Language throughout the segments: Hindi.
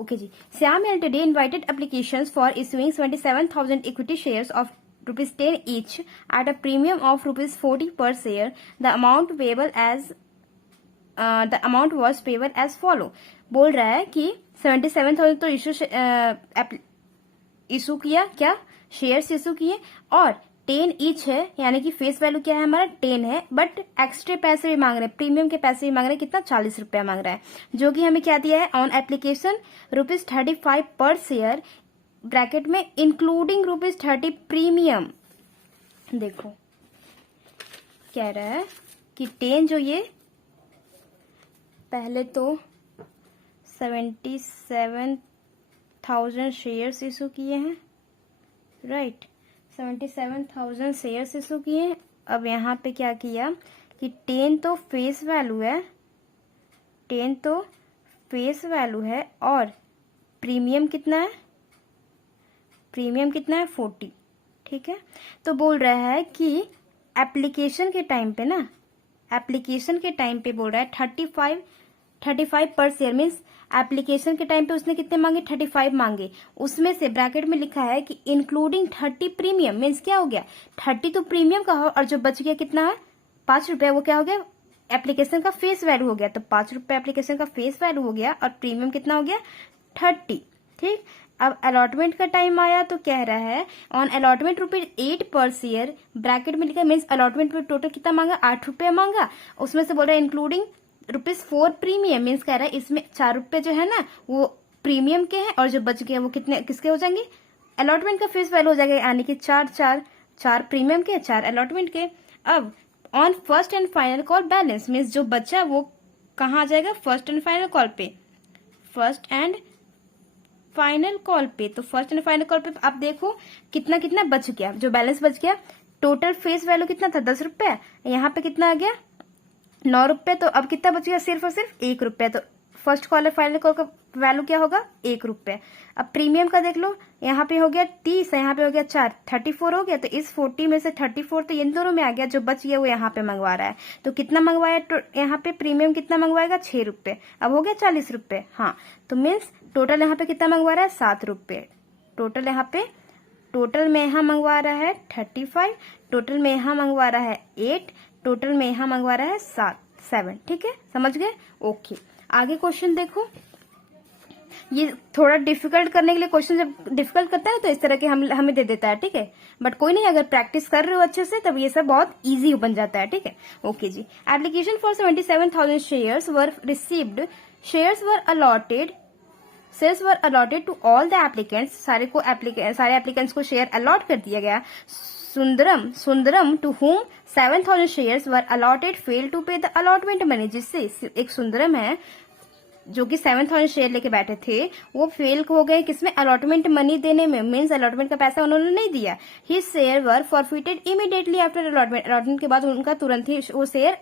Okay ji. Shyam LTD invited applications for issuing 27,000 equity shares of ₹10 each at a premium of ₹40 per share. The amount was payable as follow. बोल रहा है कि 77,000 तो इशू किया, क्या शेयर्स इशू किए, और 10 ईच है, यानी कि फेस वैल्यू क्या है हमारा 10 है, बट एक्स्ट्रा पैसे भी मांग रहे हैं, प्रीमियम के पैसे भी मांग रहे हैं, कितना 40 रुपया मांग रहा है, जो कि हमें क्या दिया है ऑन एप्लीकेशन ₹35 पर शेयर ब्रैकेट में इंक्लूडिंग ₹30 प्रीमियम। देखो कह रहा है कि 10 जो ये पहले तो 77,000 शेयर्स इशू किए हैं, राइट, 77,000 शेयर्स इशू किए हैं। अब यहाँ पे क्या किया कि 10 तो फेस वैल्यू है, 10 तो फेस वैल्यू है, और प्रीमियम कितना है, प्रीमियम कितना है 40, ठीक है। तो बोल रहा है कि एप्लीकेशन के टाइम पे ना, एप्लीकेशन के टाइम पे बोल रहा है 35 पर शेयर, मीन्स एप्लीकेशन के टाइम पे उसने कितने मांगे 35 मांगे, उसमें से ब्रैकेट में लिखा है कि इंक्लूडिंग 30 प्रीमियम, मीन्स क्या हो गया 30 तो प्रीमियम का हो, और जो बच गया कितना है 5 रुपया, वो क्या हो गया एप्लीकेशन का फेस वैल्यू हो गया। तो 5 रुपया एप्लीकेशन का फेस वैल्यू हो गया, और प्रीमियम कितना हो गया 30, ठीक। अब अलॉटमेंट का टाइम आया तो कह रहा है ऑन अलॉटमेंट ₹8 पर शेयर, ब्रैकेट में लिखा मीन्स अलॉटमेंट में टोटल कितना मांगा 8 रुपया मांगा, उसमें से बोल रहा है इंक्लूडिंग ₹4 प्रीमियम, मीन्स कह रहा है इसमें 4 रुपये जो है ना वो प्रीमियम के हैं, और जो बच गए वो कितने किसके हो जाएंगे, अलॉटमेंट का फेस वैल्यू हो जाएगा, यानी कि 4 प्रीमियम के 4 अलॉटमेंट के। अब on first and final call balance, means जो बचा वो कहाँ आ जाएगा फर्स्ट एंड फाइनल कॉल पे, फर्स्ट एंड फाइनल कॉल पे। तो फर्स्ट एंड फाइनल कॉल पे आप देखो कितना कितना बच गया, जो बैलेंस बच गया, टोटल फेस वैल्यू कितना था 10 रुपया, यहाँ पे कितना आ गया 9 रुपये, तो अब कितना बच गया सिर्फ और सिर्फ 1 रुपया। तो फर्स्ट कॉल और फाइनल कॉल का वैल्यू क्या होगा 1 रुपया। अब प्रीमियम का देख लो, यहाँ पे हो गया 30, यहाँ पे हो गया 4, 34 हो गया, तो इस 40 में से 34 तो इन दोनों में आ गया, जो बच गया वो यहाँ पे मंगवा रहा है। तो कितना मंगवाया, तो यहाँ पे प्रीमियम कितना मंगवाएगा 6 रुपये, अब हो गया 40 रुपये, हाँ। तो मीन्स टोटल यहाँ पे कितना मंगवा रहा है 7 रुपये, टोटल यहाँ पे, टोटल में यहाँ मंगवा रहा है 35, टोटल में यहाँ मंगवा रहा है 8, टोटल में यहाँ मंगवा रहा है 7, ठीक है, समझ गए, ओके। आगे क्वेश्चन देखो, ये थोड़ा डिफिकल्ट करने के लिए क्वेश्चन जब डिफिकल्ट करता है तो इस तरह के हमें दे देता है, ठीक है, बट कोई नहीं, अगर प्रैक्टिस कर रहे हो अच्छे से तब ये सब बहुत इजी बन जाता है, ठीक है, okay ji. Application for 77,000 shares were received, shares were allotted to all the applicants, सारे एप्लीकेंट्स को शेयर अलॉट कर दिया गया। Sundaram to whom 7,000 shares were allotted fail to pay the allotment money, जिससे एक सुंदरम है जो कि 7,000 शेयर लेके बैठे थे, वो फेल हो गए किसमें अलॉटमेंट मनी देने में, मीन्स अलॉटमेंट का पैसा उन्होंने नहीं दिया। हिज शेयर वर फॉरफिटेड इमीडिएटली आफ्टर अलॉटमेंट के बाद उनका तुरंत ही वो शेयर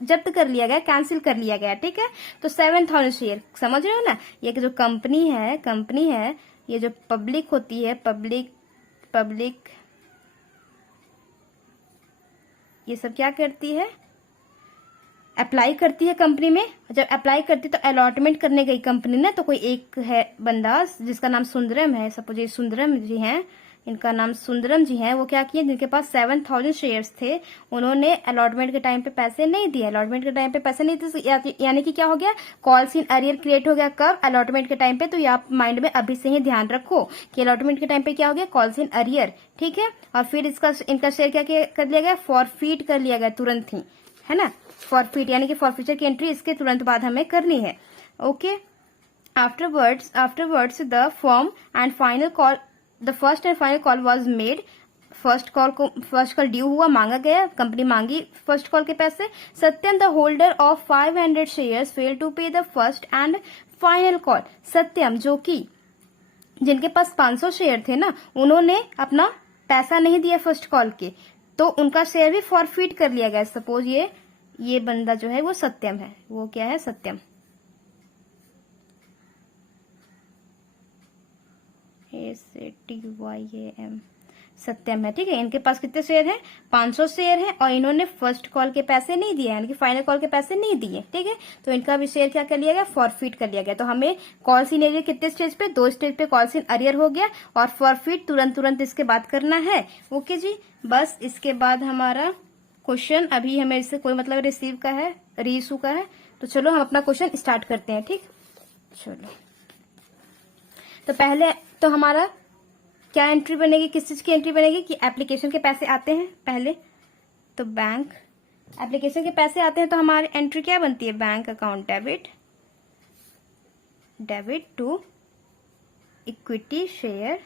जब्त कर लिया गया, कैंसिल कर लिया गया, ठीक है। तो 7,000 शेयर, समझ रहे हो ना, ये जो कंपनी है, ये जो पब्लिक होती है, पब्लिक ये सब क्या करती है, अप्लाई करती है कंपनी में। जब अप्लाई करती तो अलॉटमेंट करने गई कंपनी ने, तो कोई एक है बंदा जिसका नाम सुंदरम है, सपोज ये सुंदरम जी हैं, इनका नाम सुंदरम जी है, वो क्या किए, जिनके पास 7,000 शेयर्स थे, उन्होंने अलॉटमेंट के टाइम पे पैसे नहीं दिए, अलॉटमेंट के टाइम पे पैसे नहीं दिए, यानी कि क्या हो गया कॉल्स इन अरियर क्रिएट हो गया, कब अलॉटमेंट के टाइम पे। तो ये आप माइंड में अभी से ही ध्यान रखो कि अलॉटमेंट के टाइम पे क्या हो गया कॉल्स इन अरियर, ठीक है। और फिर इनका शेयर क्या कर लिया गया, फॉरफीट कर लिया गया तुरंत ही, है ना, फॉरफीट, यानी कि फॉरफीचर की एंट्री इसके तुरंत बाद हमें करनी है, okay. Afterwards the first and final call was made, first call due हुआ, मांगा गया, कंपनी मांगी फर्स्ट कॉल के पैसे। Satyam the holder of 500 shares fail to pay the first and final call, Satyam जो कि जिनके पास 500 शेयर थे ना, उन्होंने अपना पैसा नहीं दिया फर्स्ट कॉल के, तो उनका शेयर भी फॉरफिट कर लिया गया। सपोज ये बंदा जो है वो सत्यम है, वो क्या है सत्यम, SATYAM, सत्यम है, ठीक है। इनके पास कितने शेयर हैं? 500 शेयर हैं और इन्होंने फर्स्ट कॉल के पैसे नहीं दिए, यानी कि फाइनल कॉल के पैसे नहीं दिए, ठीक है। तो इनका भी शेयर क्या कर लिया गया? फॉरफिट कर लिया गया। तो हमें कॉल्स इन एरियर कितने स्टेज पे? 2 स्टेज पे कॉल्स इन अरियर हो गया और फॉरफिट तुरंत इसके बाद करना है। ओके जी, बस इसके बाद हमारा क्वेश्चन, अभी हमें इससे कोई मतलब रिसीव का है, रीइशू का है, तो चलो हम अपना क्वेश्चन स्टार्ट करते हैं, ठीक। चलो, तो पहले तो हमारा क्या एंट्री बनेगी? किस चीज की एंट्री बनेगी? कि एप्लीकेशन के पैसे आते हैं पहले, तो बैंक एप्लीकेशन के पैसे आते हैं तो हमारी एंट्री क्या बनती है? Bank account debit to equity share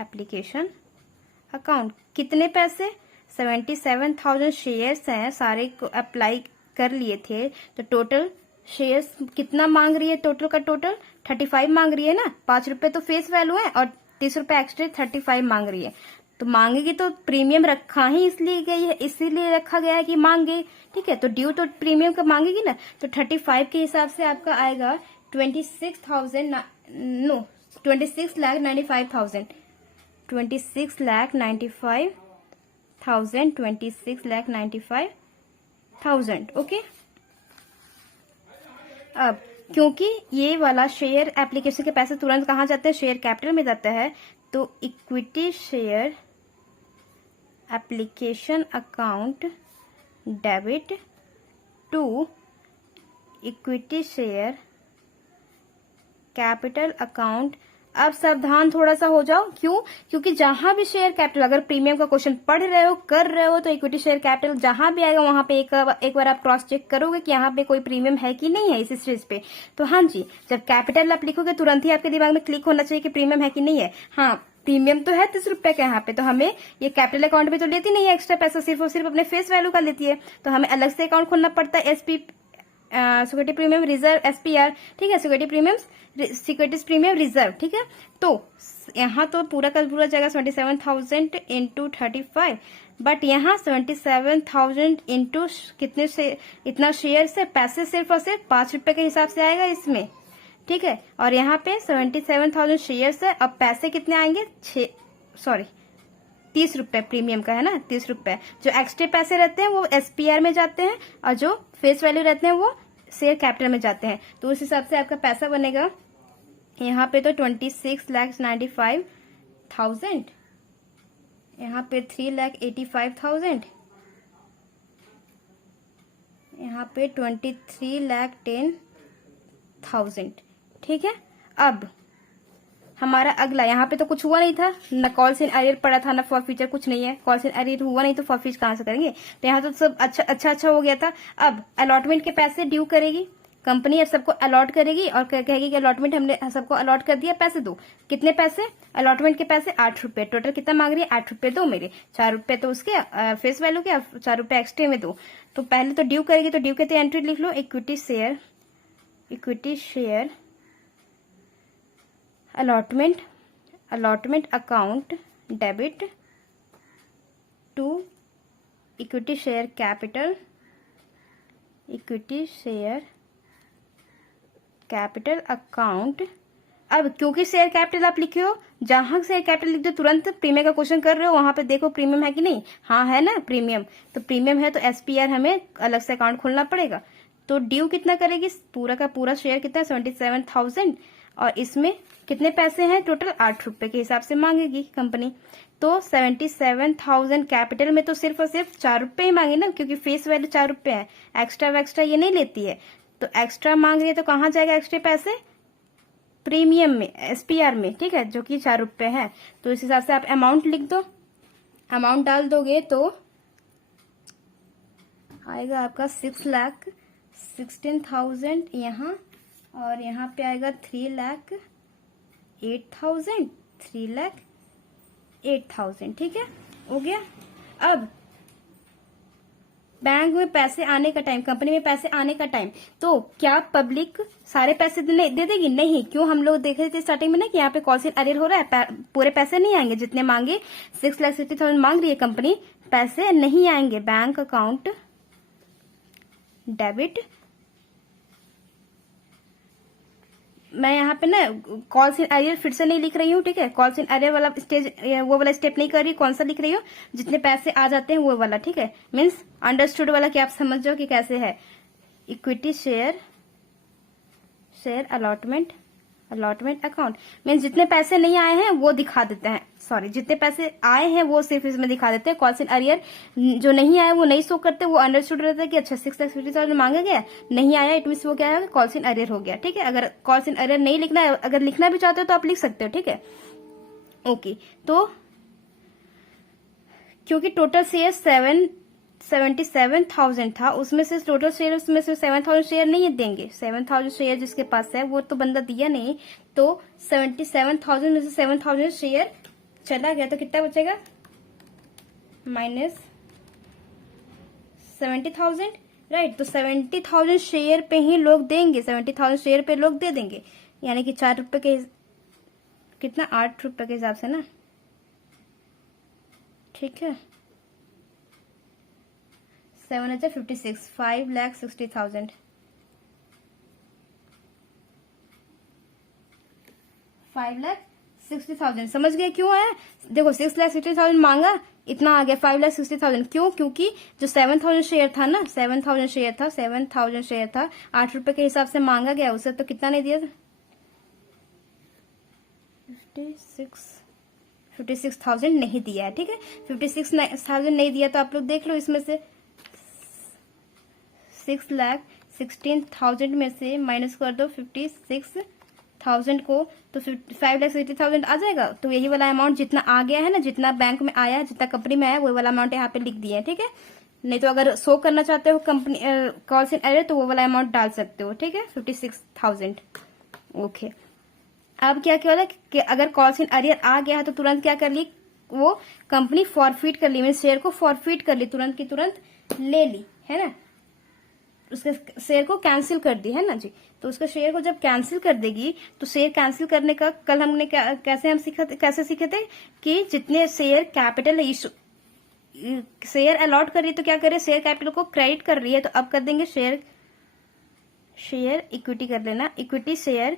application account. कितने पैसे? 77,000 शेयर्स हैं, सारे को अप्लाई कर लिए थे, तो टोटल शेयर्स कितना मांग रही है? टोटल का टोटल 35 मांग रही है ना। 5 रुपए तो फेस वैल्यू है और 30 रुपए एक्स्ट्रा 35 मांग रही है। तो मांगेगी तो प्रीमियम रखा ही इसलिए गई है, इसीलिए रखा गया है कि मांगे, ठीक है। तो ड्यू तो प्रीमियम का मांगेगी ना, तो 35 के हिसाब से आपका आएगा 26,000, नो 26,95,000, 26,95,000, ओके। अब क्योंकि ये वाला शेयर एप्लीकेशन के पैसे तुरंत कहाँ जाते हैं? शेयर कैपिटल में जाता है, तो equity share application account debit to equity share capital account. अब सावधान थोड़ा सा हो जाओ, क्यों? क्योंकि जहां भी शेयर कैपिटल, अगर प्रीमियम का क्वेश्चन पढ़ रहे हो, कर रहे हो, तो इक्विटी शेयर कैपिटल जहां भी आएगा वहां पे एक बार आप क्रॉस चेक करोगे कि यहाँ पे कोई प्रीमियम है कि नहीं है इस स्टेज पे। तो हाँ जी, जब कैपिटल आप लिखोगे तुरंत ही आपके दिमाग में क्लिक होना चाहिए कि प्रीमियम है कि नहीं है। हाँ, प्रीमियम तो है 30 रुपए का यहाँ पे, तो हमें ये कैपिटल अकाउंट में तो लेती नहीं है एक्स्ट्रा पैसा, सिर्फ और सिर्फ अपने फेस वैल्यू का लेती है। तो हमें अलग से अकाउंट खोलना पड़ता है, सिक्योरिटी प्रीमियम रिजर्व, SPR, ठीक है, सिक्योरिटीज प्रीमियम रिजर्व, ठीक है। तो यहाँ तो पूरा का पूरा जाएगा 27,000 इंटू 35, बट यहाँ 27,000 इंटू कितने से, इतना शेयर से पैसे सिर्फ और सिर्फ 5 रुपए के हिसाब से आएगा इसमें, ठीक है। और यहाँ पे 77,000 शेयर है, अब पैसे कितने आएंगे? 30 रुपए प्रीमियम का है ना, 30 रुपए। जो एक्स्ट्रा पैसे रहते हैं वो SPR में जाते हैं और जो फेस वैल्यू रहते हैं वो शेयर कैपिटल में जाते हैं। तो उस हिसाब से आपका पैसा बनेगा यहाँ पे तो 26,95,000, यहाँ पे 3,85,000, यहाँ पे 23,10,000, ठीक है। अब हमारा अगला, यहाँ पे तो कुछ हुआ नहीं था, न कॉल्स इन अरियर पड़ा था, न फॉर फ्यूचर, कुछ नहीं है, कॉल्स इन अरियर हुआ नहीं तो फॉर फ्यूचर कहां से करेंगे। तो यहाँ तो सब अच्छा हो गया था। अब अलॉटमेंट के पैसे ड्यू करेगी कंपनी, अब सबको अलॉट करेगी और कहेगी कि अलॉटमेंट हमने सबको अलॉट कर दिया, पैसे दो। कितने पैसे? अलॉटमेंट के पैसे 8 रुपए। टोटल कितना मांग रही है? 8 रुपए दो मेरे, 4 रुपए तो उसके फेस वैल्यू के, 4 रुपए एक्स्ट्रा में दो। तो पहले तो ड्यू करेगी, तो ड्यू के तो एंट्री लिख लो, equity share allotment account debit to equity share capital account. अब क्योंकि शेयर कैपिटल आप लिखे हो, जहां शेयर कैपिटल लिख दो तुरंत प्रीमियम का क्वेश्चन कर रहे हो, वहां पे देखो प्रीमियम है कि नहीं। हाँ है ना प्रीमियम, तो प्रीमियम है तो SPR हमें अलग से अकाउंट खोलना पड़ेगा। तो ड्यू कितना करेगी? पूरा का पूरा शेयर कितना? 77,000, और इसमें कितने पैसे हैं? टोटल 8 रुपए के हिसाब से मांगेगी कंपनी। तो 77,000 कैपिटल में तो सिर्फ और सिर्फ 4 रुपए ही मांगे ना, क्योंकि फेस वैल्यू 4 रुपए है, एक्स्ट्रा ये नहीं लेती है। तो एक्स्ट्रा मांग रही है तो कहाँ जाएगा एक्स्ट्रा पैसे? प्रीमियम में, SPR में, ठीक है, जो कि 4 रुपए है। तो इस हिसाब से आप अमाउंट लिख दो, अमाउंट डाल दोगे तो आएगा आपका 6,16,000 यहाँ, और यहाँ पे आएगा 3,08,000, 3,08,000, ठीक है, हो गया। अब बैंक में पैसे आने का टाइम, कंपनी में पैसे आने का टाइम, तो क्या पब्लिक सारे पैसे दे देगी? नहीं। क्यों? हम लोग देख रहे थे स्टार्टिंग में ना कि यहाँ पे कॉल इन अरियर हो रहा है, पूरे पैसे नहीं आएंगे जितने मांगे, 6,60,000 मांग रही है कंपनी, पैसे नहीं आएंगे। बैंक अकाउंट डेबिट मैं यहाँ पे ना कॉल्स इन अरियर फिर से नहीं लिख रही हूँ, ठीक है। कॉल्स इन अरियर वाला स्टेज, वो वाला स्टेप नहीं कर रही। कौन सा लिख रही हूँ, जितने पैसे आ जाते हैं वो वाला, ठीक है। मीन्स अंडरस्टूड वाला कि आप समझ जाओ कि कैसे है। Equity share allotment account means जितने पैसे नहीं आए हैं वो दिखा देते हैं, सॉरी जितने पैसे आए हैं वो सिर्फ इसमें दिखा देते हैं। कॉल्स इन अरियर जो नहीं आए वो नहीं शो करते, वो अंडरस्टूड रहता है कि अच्छा 6,50,000 मांगा गया, नहीं आया, इट मीन वो क्या है, कॉल्स इन अरियर हो गया, ठीक है। अगर कॉल्स इन अरियर नहीं लिखना है, अगर लिखना भी चाहते हो तो आप लिख सकते हो, ठीक है। ओके, तो क्योंकि टोटल शेयर 77,000 था, उसमें से टोटल शेयर, उसमें से 7,000 शेयर नहीं देंगे। 7,000 शेयर जिसके पास है वो तो बंदा दिया नहीं, तो 77,000 में से 7,000 शेयर चला गया, तो कितना बचेगा, माइनस 70,000, राइट। तो 70,000 शेयर पे ही लोग देंगे, 70,000 शेयर पे लोग दे देंगे, यानी कि 4 रुपए के, कितना, 8 रुपए के हिसाब से ना, ठीक है। 7,56, 5,60,000, 5,60,000। समझ गए क्यों आया? देखो 6,60,000 मांगा, इतना आ गया 5,60,000। क्यों? क्योंकि जो 7,000 शेयर था ना, 7,000 शेयर था, 8 रुपए के हिसाब से मांगा गया, उसे तो कितना नहीं दिया था, 56,000 नहीं दिया है, ठीक है। 56,000 नहीं दिया, तो आप लोग देख लो इसमें से 6,16,000 में से माइनस कर दो 56,000 को, तो 5,60,000 आ जाएगा। तो यही वाला अमाउंट जितना आ गया है ना, जितना बैंक में आया है, जितना कंपनी में आया, वही वाला अमाउंट यहाँ पे लिख दिए है, ठीक है। नहीं तो अगर शो करना चाहते हो कंपनी कॉल्स इन अरियर, तो वो वाला अमाउंट डाल सकते हो, ठीक है, 56,000। ओके, अब क्या क्या कि अगर कॉल्स इन अरियर आ गया है तो तुरंत क्या कर ली, वो कंपनी फॉरफिट कर ली, मीन शेयर को फॉरफिट कर ली, तुरंत की तुरंत ले ली, है ना, उसके शेयर को कैंसिल कर दी, है ना जी। तो उसका शेयर को जब कैंसिल कर देगी, तो शेयर कैंसिल करने का कल हमने कैसे सीखे थे कि जितने शेयर कैपिटल है, शेयर अलॉट कर रही है तो क्या करे, शेयर कैपिटल को क्रेडिट कर रही है, तो अब कर देंगे शेयर इक्विटी कर लेना, equity share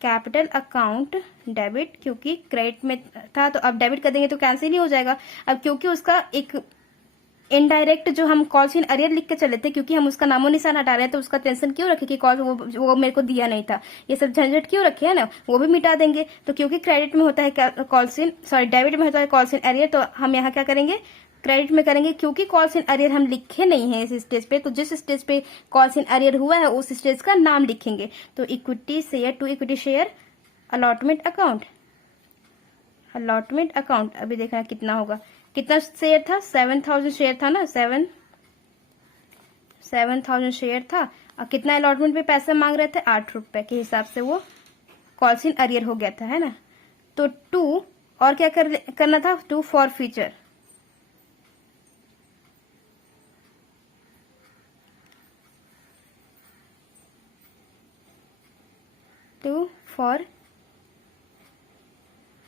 capital account debit, क्योंकि क्रेडिट में था तो अब डेबिट कर देंगे तो कैंसिल ही हो जाएगा। अब क्योंकि उसका एक इनडायरेक्ट जो हम कॉल्स इन अरियर लिख के चले थे, क्योंकि हम उसका नामो निशान हटा रहे हैं, तो उसका टेंशन क्यों रखे कि कॉल वो मेरे को दिया नहीं था, ये सब झंझट क्यों रखे, है ना, वो भी मिटा देंगे। तो क्योंकि क्रेडिट में होता है कॉल्स इन, सॉरी डेबिट में होता है कॉल्स इन अरियर, तो हम यहाँ क्या करेंगे, क्रेडिट में करेंगे। क्योंकि कॉल्स इन अरियर हम लिखे नहीं है इस स्टेज पे, तो जिस स्टेज पे कॉल्स इन अरियर हुआ है उस स्टेज का नाम लिखेंगे। तो equity share to equity share allotment account, अभी देखना कितना होगा, कितना शेयर था, 7,000 शेयर था ना, 7,000 शेयर था, और कितना अलॉटमेंट पे पैसा मांग रहे थे, 8 रुपए के हिसाब से वो कॉल्स इन अरियर हो गया था, है ना। तो 2 और क्या करना था, 2 for future,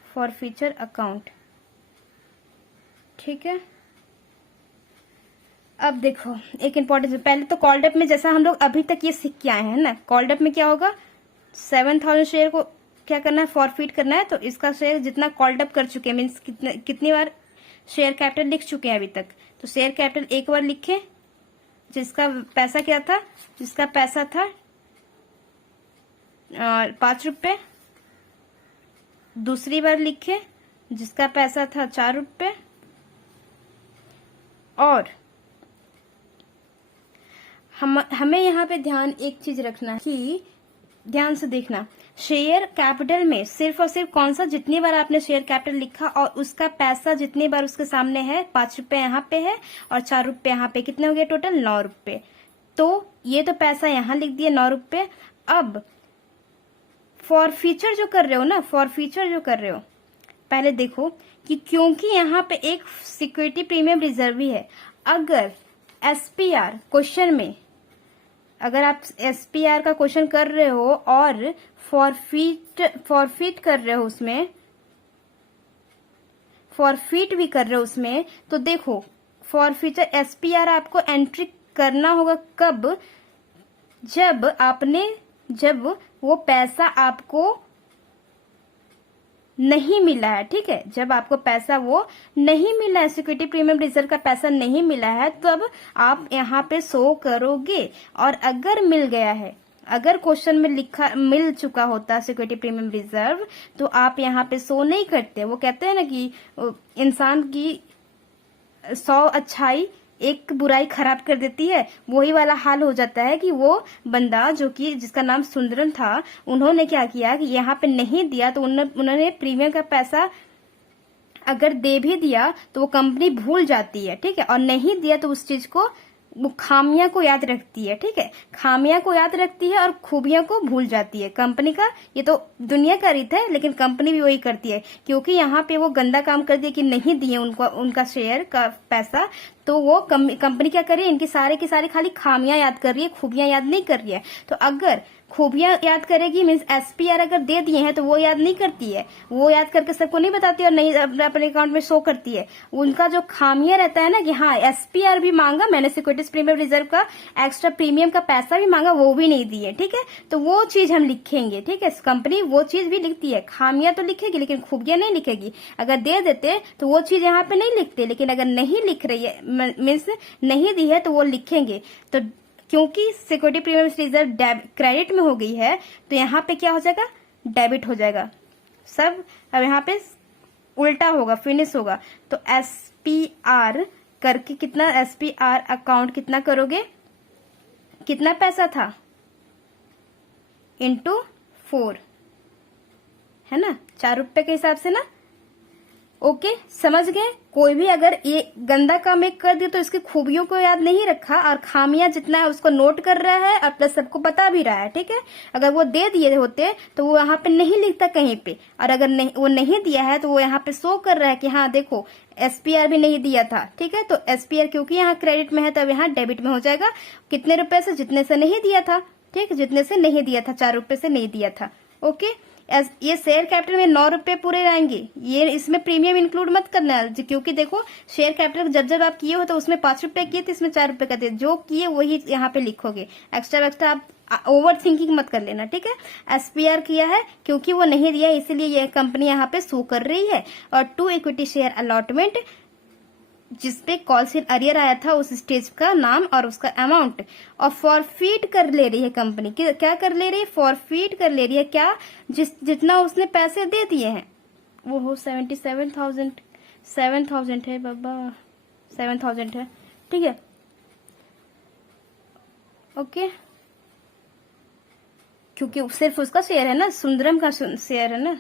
for future account, ठीक है। अब देखो एक इंपॉर्टेंट, पहले तो कॉल्ड अप में जैसा हम लोग अभी तक ये सीख के आए हैं ना, कॉल्ड अप में क्या होगा, 7,000 शेयर को क्या करना है, फॉरफिट करना है। तो इसका शेयर जितना कॉल्ड अप कर चुके हैं, मीन्स कितनी बार शेयर कैपिटल लिख चुके हैं अभी तक, तो शेयर कैपिटल एक बार लिखे, जिसका पैसा क्या था, जिसका पैसा था 5 रुपए, दूसरी बार लिखे जिसका पैसा था 4 रुपए, और हमें यहाँ पे ध्यान एक चीज रखना है कि ध्यान से देखना, शेयर कैपिटल में सिर्फ और सिर्फ कौन सा, जितनी बार आपने शेयर कैपिटल लिखा और उसका पैसा जितनी बार उसके सामने है, 5 रुपए यहाँ पे है और 4 रुपए यहाँ पे, कितने हो गए टोटल, 9 रुपए। तो ये तो पैसा यहाँ लिख दिए 9 रुपए। अब फॉर फ्यूचर जो कर रहे हो ना, फॉर फ्यूचर जो कर रहे हो, पहले देखो कि क्योंकि यहाँ पे एक सिक्योरिटी प्रीमियम रिजर्व भी है, अगर एसपीआर क्वेश्चन में, अगर आप एसपीआर का क्वेश्चन कर रहे हो और फॉरफिट कर रहे हो, उसमें फॉरफिट भी कर रहे हो उसमें, तो देखो फॉर फ्यूचर एसपीआर आपको एंट्री करना होगा कब, जब वो पैसा आपको नहीं मिला है, ठीक है। जब आपको पैसा वो नहीं मिला है, सिक्योरिटी प्रीमियम रिजर्व का पैसा नहीं मिला है, तब आप यहाँ पे शो करोगे। और अगर मिल गया है, अगर क्वेश्चन में लिखा मिल चुका होता सिक्योरिटी प्रीमियम रिजर्व, तो आप यहाँ पे शो नहीं करते। वो कहते हैं ना कि इंसान की 100 अच्छाई एक बुराई खराब कर देती है, वही वाला हाल हो जाता है कि वो बंदा जो कि जिसका नाम सुंदरम था, उन्होंने क्या किया कि यहाँ पे नहीं दिया, तो उन्होंने प्रीमियम का पैसा अगर दे भी दिया तो वो कंपनी भूल जाती है, ठीक है। और नहीं दिया तो उस चीज को, वो खामियां को याद रखती है, ठीक है। खामियां को याद रखती है और खूबियां को भूल जाती है कंपनी का। ये तो दुनिया का रीत है, लेकिन कंपनी भी वही करती है, क्योंकि यहाँ पे वो गंदा काम कर दिया कि नहीं दिए उनका शेयर का पैसा, तो वो कंपनी क्या कर रही है, इनकी सारे की सारी खाली खामियां याद कर रही है, खूबियां याद नहीं कर रही है। तो अगर खूबियां याद करेगी, मीन्स एसपीआर अगर दे दिए हैं तो वो याद नहीं करती है, वो याद करके सबको नहीं बताती और नहीं अपने अकाउंट में शो करती है। उनका जो खामियां रहता है ना कि हाँ एसपीआर भी मांगा मैंने, सिक्योरिटीज प्रीमियम रिजर्व का एक्स्ट्रा प्रीमियम का पैसा भी मांगा, वो भी नहीं दिए, ठीक है। तो वो चीज हम लिखेंगे, ठीक है। कंपनी वो चीज भी लिखती है, खामियां तो लिखेगी लेकिन खूबियां नहीं लिखेगी। अगर दे देते तो वो चीज यहाँ पे नहीं लिखते, लेकिन अगर नहीं लिख रही है, मीन्स नहीं दी है, तो वो लिखेंगे। तो क्योंकि सिक्योरिटी प्रीमियम रिजर्व क्रेडिट में हो गई है, तो यहाँ पे क्या हो जाएगा, डेबिट हो जाएगा सब। अब यहाँ पे उल्टा होगा, फिनिश होगा। तो एसपीआर करके कितना, एसपीआर अकाउंट कितना करोगे, कितना पैसा था इंटू 4, है ना, 4 रुपए के हिसाब से ना। ओके, समझ गए। कोई भी अगर ये गंदा काम एक कर दिया तो इसकी खूबियों को याद नहीं रखा और खामियां जितना है उसको नोट कर रहा है और प्लस सबको बता भी रहा है, ठीक है। अगर वो दे दिए होते तो वो यहाँ पे नहीं लिखता कहीं पे, और अगर नहीं, वो नहीं दिया है तो वो यहाँ पे शो कर रहा है कि हाँ देखो एसपीआर भी नहीं दिया था, ठीक है। तो एसपीआर क्योंकि यहाँ क्रेडिट में है तब यहाँ डेबिट में हो जाएगा। कितने रुपए से, जितने से नहीं दिया था, ठीक है, जितने से नहीं दिया था, 4 रुपए से नहीं दिया था। ओके, ये शेयर कैपिटल में 9 रुपए पूरे आएंगे, ये इसमें प्रीमियम इंक्लूड मत करना, क्योंकि देखो शेयर कैपिटल जब आप किए हो तो उसमें 5 रुपए किए थे, इसमें 4 रुपए का थे, जो किए वही यहाँ पे लिखोगे। एक्स्ट्रा आप ओवर थिंकिंग मत कर लेना, ठीक है। एसपीआर किया है क्योंकि वो नहीं दिया, इसीलिए ये कंपनी यहाँ पे शो कर रही है। और 2 इक्विटी शेयर अलॉटमेंट, जिसपे कॉल से अरियर आया था उस स्टेज का नाम और उसका अमाउंट, और फॉरफीट कर ले रही है कंपनी। क्या कर ले रही है, फॉरफीट कर ले रही है, क्या, जितना उसने पैसे दे दिए हैं। वो हो 7,000 है बाबा, 7,000 है, ठीक है। ओके, क्योंकि सिर्फ उसका शेयर है ना, सुंदरम का शेयर है ना,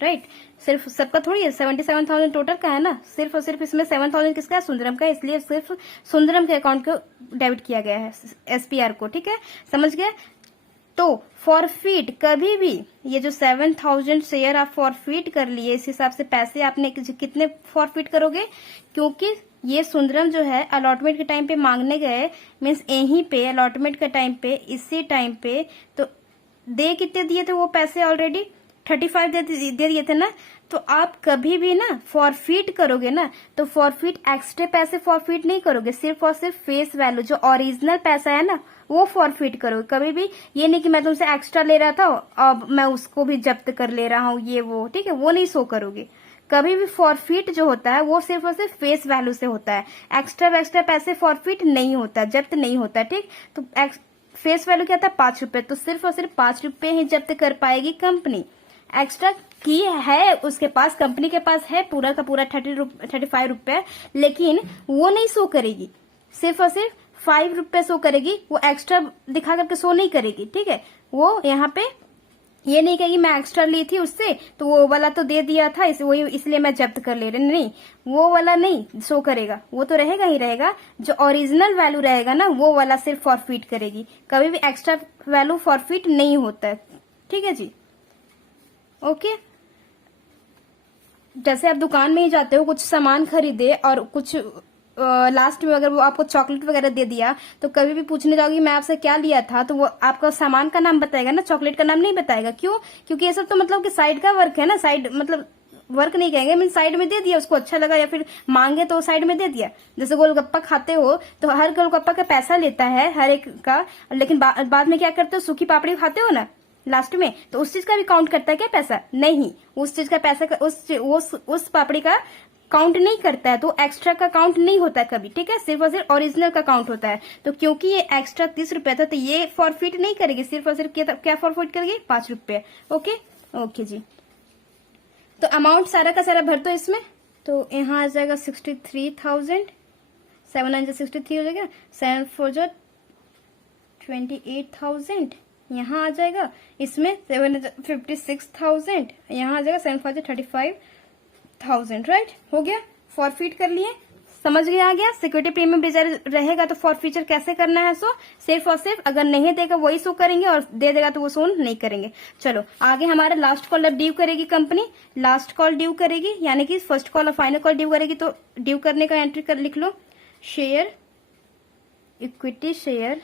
राइट। सिर्फ सबका थोड़ी है, 77,000 टोटल का है ना, सिर्फ और सिर्फ इसमें 7,000 किसका है, सुंदरम का, इसलिए सिर्फ सुंदरम के अकाउंट को डेबिट किया गया है, एसपीआर को, ठीक है, समझ गए। तो फॉरफीट कभी भी, ये जो 7,000 शेयर आप फॉरफीट कर लिए, इस हिसाब से पैसे आपने कितने फॉरफीट करोगे, क्योंकि ये सुंदरम जो है अलॉटमेंट के टाइम पे मांगने गए, मीन्स यहीं पे अलॉटमेंट के टाइम पे, इसी टाइम पे, तो दे कितने दिए थे वो पैसे, ऑलरेडी 35 दे दिए थे ना। तो आप कभी भी ना फॉरफीट करोगे ना, तो फॉरफीट एक्स्ट्रा पैसे फॉरफीट नहीं करोगे, सिर्फ और सिर्फ फेस वैल्यू जो ओरिजिनल पैसा है ना वो फॉरफीट करोगे। कभी भी ये नहीं कि मैं तुमसे एक्स्ट्रा ले रहा था अब मैं उसको भी जब्त कर ले रहा हूँ, ये वो, ठीक है, वो नहीं शो करोगे। कभी भी फॉरफीट जो होता है वो सिर्फ और सिर्फ फेस वैल्यू से होता है, एक्स्ट्रा पैसे फॉरफीट नहीं होता, जब्त नहीं होता, ठीक। तो फेस वैल्यू क्या था, 5 रुपए, तो सिर्फ और सिर्फ 5 रुपए ही जब्त कर पाएगी कंपनी। एक्स्ट्रा की है उसके पास, कंपनी के पास है पूरा का पूरा 35 रुपए, लेकिन वो नहीं शो करेगी, सिर्फ और सिर्फ 5 रुपए शो करेगी, वो एक्स्ट्रा दिखा करके शो नहीं करेगी, ठीक है। वो यहाँ पे ये नहीं कहेगी मैं एक्स्ट्रा ली थी उससे तो वो वाला तो दे दिया था इसलिए मैं जब्त कर ले रही, नहीं, वो वाला नहीं शो करेगा, वो तो रहेगा ही रहेगा, जो ओरिजिनल वैल्यू रहेगा ना वो वाला सिर्फ फॉरफीट करेगी। कभी भी एक्स्ट्रा वैल्यू फॉरफीट नहीं होता है, ठीक है जी। ओके, जैसे आप दुकान में ही जाते हो कुछ सामान खरीदे और कुछ लास्ट में अगर वो आपको चॉकलेट वगैरह दे दिया तो कभी भी पूछने जाओगी मैं आपसे क्या लिया था, तो वो आपका सामान का नाम बताएगा ना, चॉकलेट का नाम नहीं बताएगा। क्यों, क्योंकि ये सब तो मतलब कि साइड का वर्क है ना, साइड मतलब वर्क नहीं कहेंगे, मीन साइड में दे दिया, उसको अच्छा लगा या फिर मांगे तो साइड में दे दिया। जैसे गोलगप्पा खाते हो तो हर गोलगप्पा का पैसा लेता है हर एक का, लेकिन बाद में क्या करते हो, सूखी पापड़ी खाते हो ना, लास्ट में, तो उस चीज का भी काउंट करता है क्या पैसा? नहीं, उस चीज का पैसा उस पापड़ी का काउंट नहीं करता है, तो एक्स्ट्रा का काउंट नहीं होता है कभी, ठीक है, सिर्फ और सिर्फ ओरिजिनल का काउंट होता है। तो क्योंकि ये एक्स्ट्रा 30 रुपया था, तो ये फॉरफिट नहीं करेगी, सिर्फ और सिर्फ क्या फॉरफिट करेगी? 5 रुपये। ओके ओके जी। तो अमाउंट सारा का सारा भर दो इसमें, तो यहाँ आ जाएगा 63,000, 763 हो जाएगा, 7 4 जो 28,000, यहाँ आ जाएगा इसमें 756,000, यहाँ आ जाएगा 7 4 35,000, राइट, हो गया, फॉरफिट कर लिए, समझ गया, आ गया। सिक्योरिटी प्रीमियम रिजर्व रहेगा तो फॉरफीचर कैसे करना है? सो सिर्फ और सिर्फ अगर नहीं देगा वही शो करेंगे, और दे देगा तो वो शो नहीं करेंगे। चलो आगे हमारा लास्ट कॉल अब ड्यू करेगी कंपनी, लास्ट कॉल ड्यू करेगी, यानी कि फर्स्ट कॉल और फाइनल कॉल ड्यू करेगी। तो ड्यू करने का एंट्री कर लिख लो, share equity share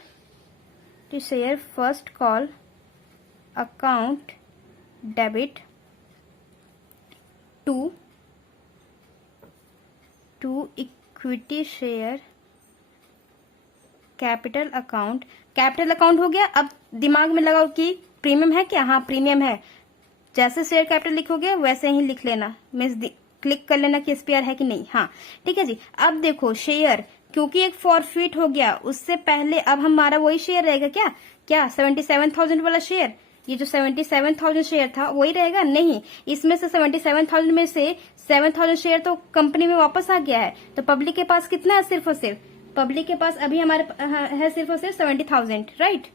first call account debit to equity share capital account. Capital account हो गया। अब दिमाग में लगाओ कि प्रीमियम है क्या? हाँ प्रीमियम है, जैसे शेयर कैपिटल लिखोगे वैसे ही लिख लेना, मीन्स क्लिक कर लेना कि एसपीआर है कि नहीं। हाँ ठीक है जी। अब देखो शेयर, क्योंकि एक फॉरफिट हो गया, उससे पहले अब हमारा वही शेयर रहेगा क्या 77,000 वाला शेयर, ये जो 77,000 शेयर था वही रहेगा? नहीं, इसमें से 77,000 में से 7,000 शेयर तो कंपनी में वापस आ गया है, तो पब्लिक के पास कितना है? सिर्फ और सिर्फ पब्लिक के पास अभी हमारे है सिर्फ और सिर्फ 70,000, राइट।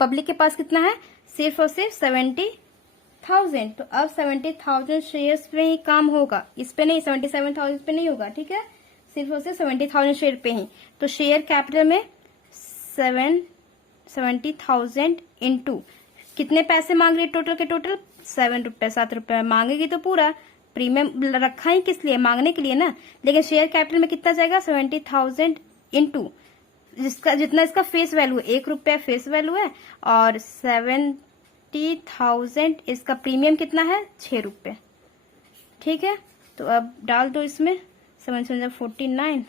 पब्लिक के पास कितना है? सिर्फ और सिर्फ 70,000। तो अब 70,000 शेयर्स पे ही काम होगा, इस पे नहीं, 77,000 पे नहीं होगा, ठीक है, सिर्फ और सिर्फ 70,000 शेयर पे ही। तो शेयर कैपिटल में 70,000 इंटू कितने पैसे मांग रही है? टोटल के टोटल 7 रुपए, 7 रुपए मांगेगी तो पूरा प्रीमियम रखा ही किस लिए? मांगने के लिए ना। लेकिन शेयर कैपिटल में कितना जाएगा? 70,000 इंटू जिसका जितना इसका फेस वैल्यू है, 1 रुपया फेस वैल्यू है, और 70,000 इसका प्रीमियम कितना है? 6 रुपये, ठीक है। तो अब डाल दो इसमें 749,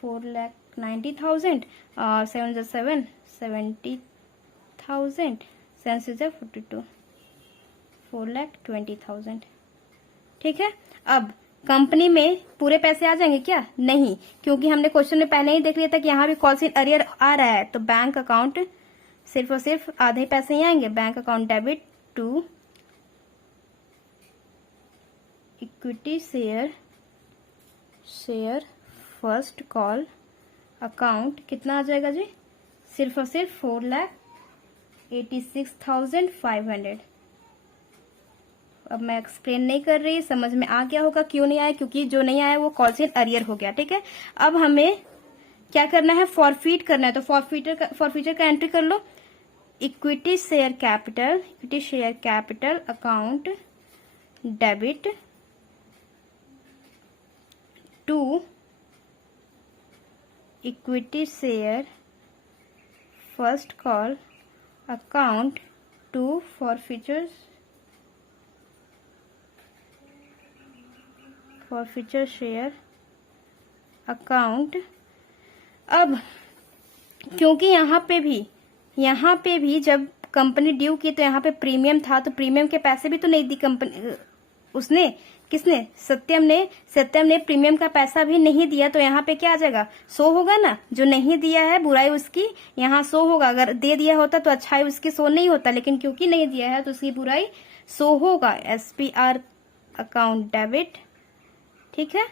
4,90,000 और 7 7 70,000, 7 42, 4,20,000, ठीक है। अब कंपनी में पूरे पैसे आ जाएंगे क्या? नहीं, क्योंकि हमने क्वेश्चन में पहले ही देख लिया था कि यहाँ भी कॉल इन अरियर आ रहा है, तो बैंक अकाउंट सिर्फ और सिर्फ आधे पैसे ही आएंगे। Bank account debit to equity share first call account कितना आ जाएगा जी? सिर्फ और सिर्फ 4,86,500। अब मैं एक्सप्लेन नहीं कर रही, समझ में आ गया होगा क्यों नहीं आया, क्योंकि जो नहीं आया वो कॉल इन अरियर हो गया, ठीक है। अब हमें क्या करना है? फॉरफिट करना है, तो फॉरफिटर का एंट्री कर लो, equity share capital account debit to equity share first call account to forfeiture share account. अब क्योंकि यहाँ पे भी जब कंपनी ड्यू की तो यहाँ पे प्रीमियम था, तो प्रीमियम के पैसे भी तो नहीं दी कंपनी, उसने, किसने? सत्यम ने प्रीमियम का पैसा भी नहीं दिया, तो यहाँ पे क्या आ जाएगा? शो होगा ना। जो नहीं दिया है बुराई उसकी यहाँ शो होगा, अगर दे दिया होता तो अच्छाई उसकी शो नहीं होता, लेकिन क्योंकि नहीं दिया है तो उसकी बुराई शो होगा। एसपीआर अकाउंट डेबिट, ठीक है,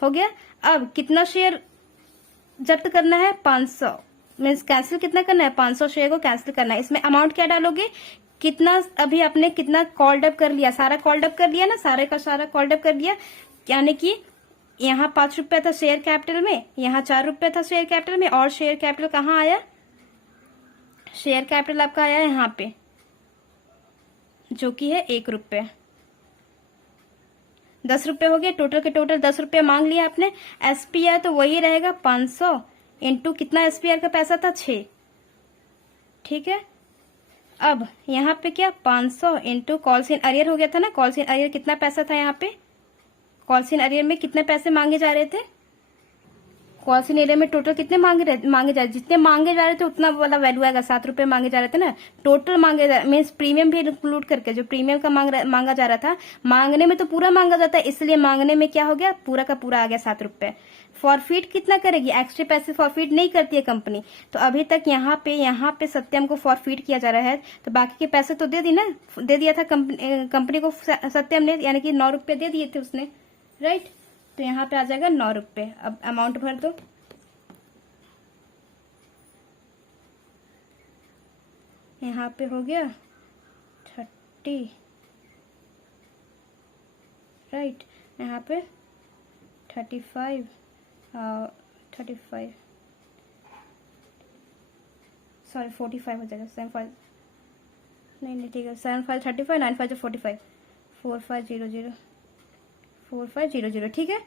हो गया। अब कितना शेयर जब्त करना है? 500, मीन्स कैंसिल कितना करना है? 500 शेयर को कैंसिल करना है। इसमें अमाउंट क्या डालोगे? कितना अभी आपने कितना कॉल्ड अप कर लिया? सारा कॉल्ड अप कर लिया ना, सारे का सारा कॉल्ड अप कर लिया, यानी कि यहाँ 5 रुपया था शेयर कैपिटल में, यहाँ 4 रुपया था शेयर कैपिटल में, और शेयर कैपिटल कहाँ आया? शेयर कैपिटल आपका आया यहाँ पे, जो कि है 1 रुपये। 10 रुपये हो गया, टोटल के टोटल 10 रुपये मांग लिया आपने। एसपीआर तो वही रहेगा 500 इंटू कितना एसपीआर का पैसा था? 6, ठीक है। अब यहाँ पे क्या? 500 इंटू कॉल्स इन अरियर हो गया था ना। कॉल्स इन अरियर कितना पैसा था यहाँ पे? कॉल्स इन अरियर में कितने पैसे मांगे जा रहे थे? कॉल सिनेरियो में टोटल कितने मांगे जा रहे, जितने मांगे जा रहे थे उतना वाला वैल्यू आएगा। 7 रुपए मांगे जा रहे थे ना, टोटल मांगे मीन्स प्रीमियम भी इंक्लूड करके, जो प्रीमियम का मांगा जा रहा था, मांगने में तो पूरा मांगा जाता है, इसलिए मांगने में क्या हो गया, पूरा का पूरा आ गया 7 रुपए। फॉरफिट कितना करेगी, एक्स्ट्रा पैसे फॉरफिट नहीं करती है कंपनी, तो अभी तक यहाँ पे सत्यम को फॉरफिट किया जा रहा है, तो बाकी के पैसे तो दे दी ना, दे दिया था कंपनी को सत्यम ने, यानी कि 9 रुपए दे दिए थे उसने, राइट। तो यहाँ पे आ जाएगा 9 रुपए। अब अमाउंट भर दो, यहाँ पे हो गया 30, राइट। यहाँ पे 35 सॉरी 45 हो जाएगा, 75 नहीं ठीक है, 75 35 95 45 4500 4500 ठीक है।